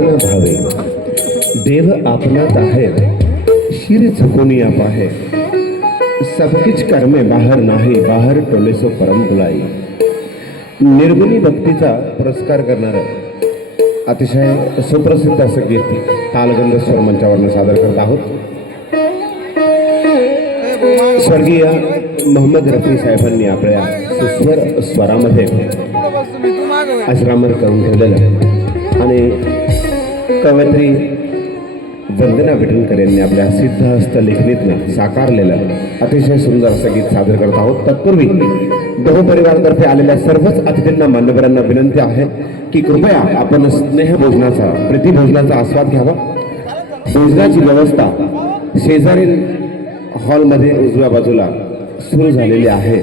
भावे। देव आपणात आहे शिर झुकून आप आहे सबकीच कर्मे बाहेर नाही बाहेर टोलेसो परम बुलाई। निर्गुणी भक्तीचा पुरस्कार करणार अतिशय सुप्रसिद्ध असं गीत तालगंध स्वर मंचावरनं सादर करत आहोत. स्वर्गीय मोहम्मद रफी साहेबांनी आपल्या सुस्वर स्वरामध्ये अजरामर करून ठेवलेलं. आणि कवयत्री वंदना विठणकर यांनी आपल्या सिद्धहस्त लेखणीतनं साकारलेलं अतिशय सुंदर असं गीत सादर करत आहोत. तत्पूर्वी दोह परिवारातर्फे आलेल्या सर्वच अतिथींना मान्यवरांना विनंती आहे की कृपया आपण स्नेहभोजनाचा प्रीतिभोजनाचा आस्वाद घ्यावा. भोजनाची व्यवस्था शेजारील हॉलमध्ये उजव्या बाजूला सुरू झालेली आहे.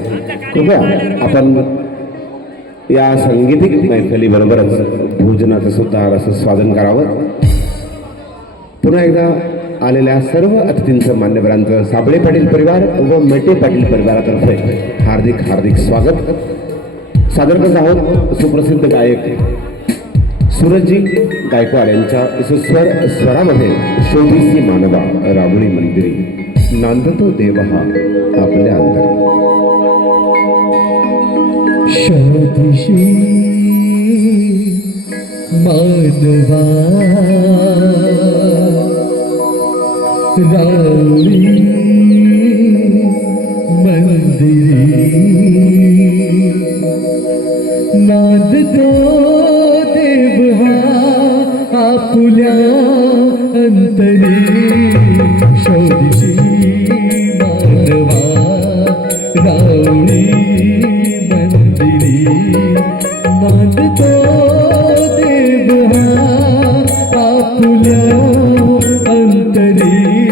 कृपया आपण या सांगीतिक मैफलीबरोबरच भोजनाचं सुद्धा असं स्वागत करावं. पुन्हा एकदा आलेल्या सर्व अतिथींचं मान्यवरांचं साबळे पाटील परिवार व मेटे पाटील परिवारातर्फे हार्दिक हार्दिक स्वागत. सादर करत आहोत सुप्रसिद्ध गायक सूरजजी गायकवाड यांच्या सुस्वर स्वरामध्ये शोभीसी मानवा रावळी मंदिरी. नांदतो देव हा आपल्या अंतर সদৃশী মানবা রাউরি মন্দিরে নাদ তো দেবহা আপুলা অন্তরে সদৃশী মানবা রাউরি मानतो देव आपुल्या अंतरी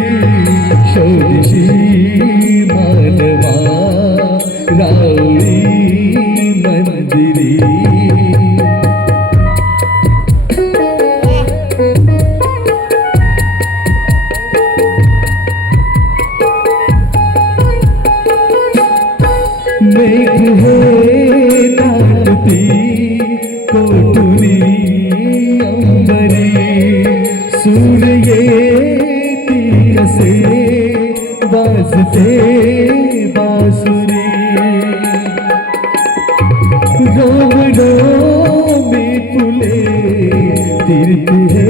शोधशी मानवा रावळी मंदिरी मेघ है तापती বাজতে বাসুরে রোম রোমে ফুলে তিরতে হে